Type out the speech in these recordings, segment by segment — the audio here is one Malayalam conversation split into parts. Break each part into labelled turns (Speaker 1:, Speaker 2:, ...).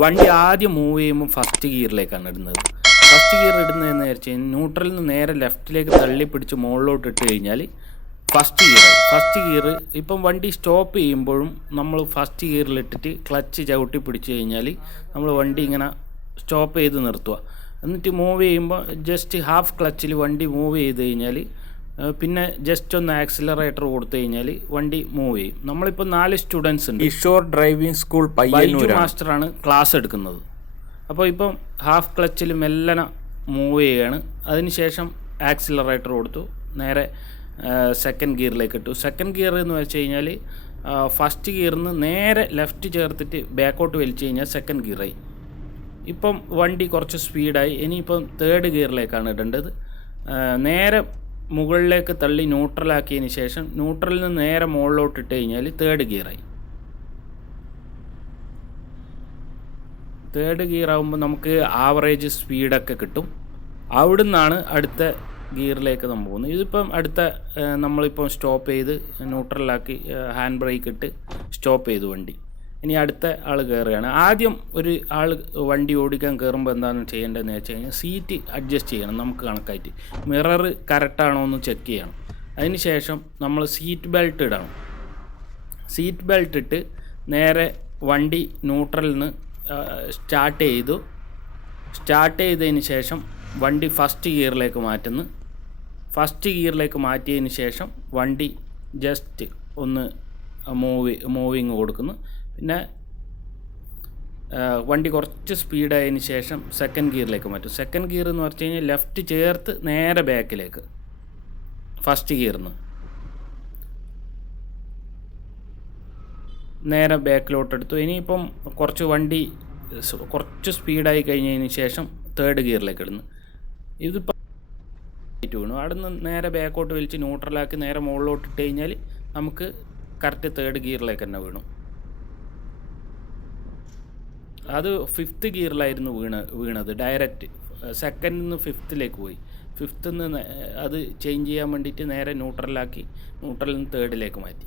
Speaker 1: വണ്ടി ആദ്യം മൂവ് ചെയ്യുമ്പോൾ ഫസ്റ്റ് ഗിയറിലേക്കാണ് ഇടുന്നത്. ഫസ്റ്റ് ഗിയർ ഇടുന്നതെന്ന് വെച്ച് കഴിഞ്ഞാൽ ന്യൂട്രലിൽ നിന്ന് നേരെ ലെഫ്റ്റിലേക്ക് തള്ളി പിടിച്ച് മുകളിലോട്ട് ഇട്ട് കഴിഞ്ഞാൽ ഫസ്റ്റ് ഗിയർ ഫസ്റ്റ് ഗിയർ ഇപ്പം വണ്ടി സ്റ്റോപ്പ് ചെയ്യുമ്പോഴും നമ്മൾ ഫസ്റ്റ് ഗിയറിലിട്ടിട്ട് ക്ലച്ച് ചവിട്ടി പിടിച്ച് കഴിഞ്ഞാൽ നമ്മൾ വണ്ടി ഇങ്ങനെ സ്റ്റോപ്പ് ചെയ്ത് നിർത്തുക. എന്നിട്ട് മൂവ് ചെയ്യുമ്പോൾ ജസ്റ്റ് ഹാഫ് ക്ലച്ചിൽ വണ്ടി മൂവ് ചെയ്ത് കഴിഞ്ഞാൽ പിന്നെ ജസ്റ്റ് ഒന്ന് ആക്സിലറേറ്റർ കൊടുത്തു കഴിഞ്ഞാൽ വണ്ടി മൂവ് ചെയ്യും. നമ്മളിപ്പോൾ നാല് സ്റ്റുഡൻസ് ഉണ്ട്.
Speaker 2: ഇഷോർ ഡ്രൈവിംഗ് സ്കൂൾ
Speaker 1: മാസ്റ്ററാണ് ക്ലാസ് എടുക്കുന്നത്. അപ്പോൾ ഇപ്പം ഹാഫ് ക്ലച്ചിൽ മെല്ലനെ മൂവ് ചെയ്യുകയാണ് അതിനുശേഷം ആക്സിലറേറ്റർ കൊടുത്തു. നേരെ സെക്കൻഡ് ഗിയറിലേക്ക് ഇട്ടു. സെക്കൻഡ് ഗിയർ എന്ന് വെച്ച് കഴിഞ്ഞാൽ ഫസ്റ്റ് ഗിയറിൽ നിന്ന് നേരെ ലെഫ്റ്റ് ചേർത്തിട്ട് ബാക്കോട്ട് വലിച്ചു കഴിഞ്ഞാൽ സെക്കൻഡ് ഗിയറായി ഇപ്പം വണ്ടി കുറച്ച് സ്പീഡായി ഇനിയിപ്പം തേർഡ് ഗിയറിലേക്കാണ് ഇടേണ്ടത്. നേരെ മുകളിലേക്ക് തള്ളി ന്യൂട്രലാക്കിയതിന് ശേഷം ന്യൂട്രലിൽ നിന്ന് നേരെ മുകളിലോട്ട് ഇട്ട് കഴിഞ്ഞാൽ തേർഡ് ഗിയറായി തേർഡ് ഗിയർ ആകുമ്പോൾ നമുക്ക് ആവറേജ് സ്പീഡൊക്കെ കിട്ടും. അവിടെ നിന്നാണ് അടുത്ത ഗിയറിലേക്ക് നമ്മൾ പോകുന്നത്. ഇതിപ്പം അടുത്ത നമ്മളിപ്പം സ്റ്റോപ്പ് ചെയ്ത് ന്യൂട്രലാക്കി ഹാൻഡ് ബ്രേക്ക് ഇട്ട് സ്റ്റോപ്പ് ചെയ്തു വണ്ടി. ഇനി അടുത്ത ആൾ കയറുകയാണ്. ആദ്യം ഒരു ആൾ വണ്ടി ഓടിക്കാൻ കയറുമ്പോൾ എന്താണ് ചെയ്യേണ്ടതെന്ന് വെച്ച് കഴിഞ്ഞാൽ സീറ്റ് അഡ്ജസ്റ്റ് ചെയ്യണം നമുക്ക് കണക്കായിട്ട്. മിറർ കറക്റ്റാണോ എന്ന് ചെക്ക് ചെയ്യണം. അതിനുശേഷം നമ്മൾ സീറ്റ് ബെൽറ്റ് ഇടണം. സീറ്റ് ബെൽറ്റ് ഇട്ട് നേരെ വണ്ടി ന്യൂട്രലിൽ നിന്ന് സ്റ്റാർട്ട് ചെയ്തു. സ്റ്റാർട്ട് ചെയ്തതിന് ശേഷം വണ്ടി ഫസ്റ്റ് ഗിയറിലേക്ക് മാറ്റുന്നു. ഫസ്റ്റ് ഗിയറിലേക്ക് മാറ്റിയതിന് ശേഷം വണ്ടി ജസ്റ്റ് ഒന്ന് മൂവി മൂവിങ് കൊടുക്കുന്നു. പിന്നെ വണ്ടി കുറച്ച് സ്പീഡായതിന് ശേഷം സെക്കൻഡ് ഗിയറിലേക്ക് മാറ്റും. സെക്കൻഡ് ഗിയർ എന്ന് പറഞ്ഞു കഴിഞ്ഞാൽ ലെഫ്റ്റ് ചേർത്ത് നേരെ ബാക്കിലേക്ക് ഫസ്റ്റ് ഗിയറിൽ നിന്ന് നേരെ ബാക്കിലോട്ട് എടുത്തു. ഇനിയിപ്പം കുറച്ച് വണ്ടി കുറച്ച് സ്പീഡായി കഴിഞ്ഞതിന് ശേഷം തേർഡ് ഗിയറിലേക്ക് ഇടുന്നു. ഇതിപ്പോൾ വീണു. അവിടെ നിന്ന് നേരെ ബാക്കോട്ട് വലിച്ച് ന്യൂട്രലാക്കി നേരെ മുകളിലോട്ട് ഇട്ട് കഴിഞ്ഞാൽ നമുക്ക് കറക്റ്റ് തേർഡ് ഗിയറിലേക്ക് തന്നെ വീണു. അത് ഫിഫ്ത്ത് ഗിയറിലായിരുന്നു വീണ വീണത് ഡയറക്റ്റ് സെക്കൻഡിൽ നിന്ന് ഫിഫ്ത്തിലേക്ക് പോയി. ഫിഫ്ത്തിൽ നിന്ന് അത് ചേഞ്ച് ചെയ്യാൻ വേണ്ടിയിട്ട് നേരെ ന്യൂട്രലാക്കി ന്യൂട്രലിൽ നിന്ന് തേർഡിലേക്ക് മാറ്റി.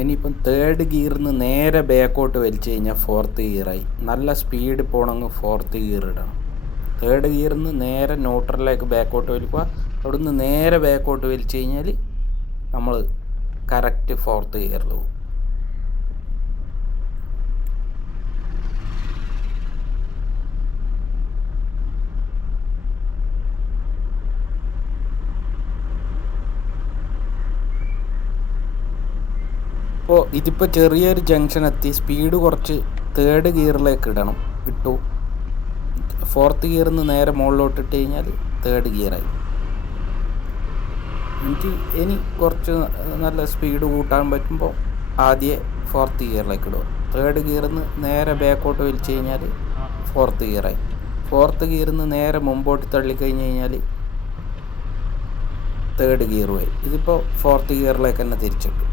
Speaker 1: ഇനിയിപ്പം തേർഡ് ഗിയറിൽ നിന്ന് നേരെ ബാക്കോട്ട് വലിച്ചു കഴിഞ്ഞാൽ ഫോർത്ത് ഗിയറായി നല്ല സ്പീഡ് പോകണമെങ്കിൽ ഫോർത്ത് ഗിയർ ഇടണം. തേർഡ് ഗിയറിൽ നിന്ന് നേരെ ന്യൂട്രലിലേക്ക് ബാക്കോട്ട് വലിക്കുക. അവിടുന്ന് നേരെ ബാക്കോട്ട് വലിച്ചു കഴിഞ്ഞാൽ നമ്മൾ കറക്റ്റ് ഫോർത്ത് ഗിയറിൽ പോകും. ഇപ്പോൾ ഇതിപ്പോൾ ചെറിയൊരു ജംഗ്ഷൻ എത്തി. സ്പീഡ് കുറച്ച് തേർഡ് ഗിയറിലേക്ക് ഇടണം. ഇട്ടു. ഫോർത്ത് ഗിയറിൽ നിന്ന് നേരെ മുകളിലോട്ട് ഇട്ട് കഴിഞ്ഞാൽ തേർഡ് ഗിയറായി എനിക്ക് ഇനി കുറച്ച് നല്ല സ്പീഡ് കൂട്ടാൻ പറ്റുമ്പോൾ ആദ്യം ഫോർത്ത് ഗിയറിലേക്ക് ഇടുക. തേർഡ് ഗിയറിൽ നിന്ന് നേരെ ബാക്കോട്ട് വലിച്ചു കഴിഞ്ഞാൽ ഫോർത്ത് ഗിയറായി ഫോർത്ത് ഗിയറിൽ നിന്ന് നേരെ മുമ്പോട്ട് തള്ളിക്കഴിഞ്ഞ് കഴിഞ്ഞാൽ തേർഡ് ഗിയറുമായി ഇതിപ്പോൾ ഫോർത്ത് ഗിയറിലേക്ക് തന്നെ തിരിച്ചിട്ടു